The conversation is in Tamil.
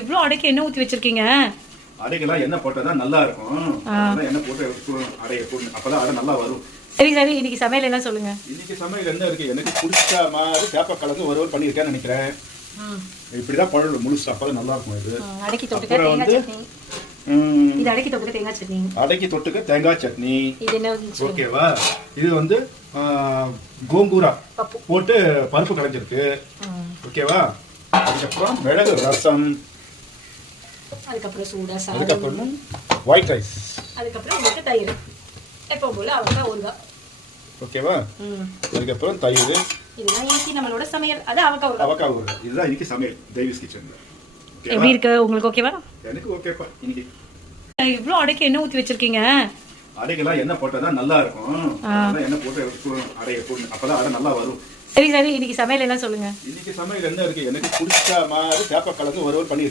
இவ்ளோ அடைக்கு என்ன ஊத்தி வச்சிருக்கீங்க? அடைக்கெல்லாம் எண்ணெய் போட்டாதான் நல்லா இருக்கும். எண்ணெய் போட்டு அடைய போடணும். அப்பதான் அடை நல்லா வரும். சரி சரி, இன்னைக்கு சமையல் எல்லாம் சொல்லுங்க. இன்னைக்கு சமையல் என்ன இருக்கு? எனக்கு பிடிச்ச மாதிரி சேப்ப கலந்து ஒரு பண்ணிருக்கேன்னு நினைக்கிறேன். இப்படிதான் பழம் முழுசா அப்பதான் நல்லா இருக்கும். இது அடைக்கி தொட்டுக்க தேங்காய் சட்னி. இது அடைக்கி தொட்டுக்க தேங்காய் சட்னி. அடைக்கி தொட்டுக்க தேங்காய் சட்னி. இது என்ன? ஓகேவா? இது கோங்கூரா போட்டு பருப்பு கலஞ்சிருக்கு. ஓகேவா? அதுக்கப்புறம் மிளகு ரசம், அதுக்கப்புறம் சூடா சாதம், அதுக்கப்புறம் ஒயிட் ரைஸ், அதுக்கப்புறம் உங்களுக்கு தயிர் எப்பவும் போல அவங்கதான் ஊறுகாய். ஓகேவா? அதுக்கப்புறம் தயிர். இதுதான் இன்னைக்கு நம்மளோட சமையல். அது அவக்காய் ஊறுகாய். இதுதான் இன்னைக்கு சமையல் தேவிஸ் கிச்சன்ல. எப்படி இருக்கு? உங்களுக்கு ஓகேவா? எனக்கு ஓகேப்பா. இன்னைக்கு இவ்ளோ அடைக்கு என்ன ஊத்தி வச்சிருக்கீங்க? அடைக்கெல்லாம் எண்ணெய் போட்டாதான் நல்லா இருக்கும். எண்ணெய் போட்டு அடைய போடணும். அப்பதான் அடை நல்லா வரும். சரி சரி, இன்னைக்கு சமையல் எல்லாம் சொல்லுங்க. இன்னைக்கு சமையல் என்ன இருக்கு? எனக்கு பிடிச்ச மாதிரி சேப்ப கலந்து ஒரு பண்ணிருக்கேன்.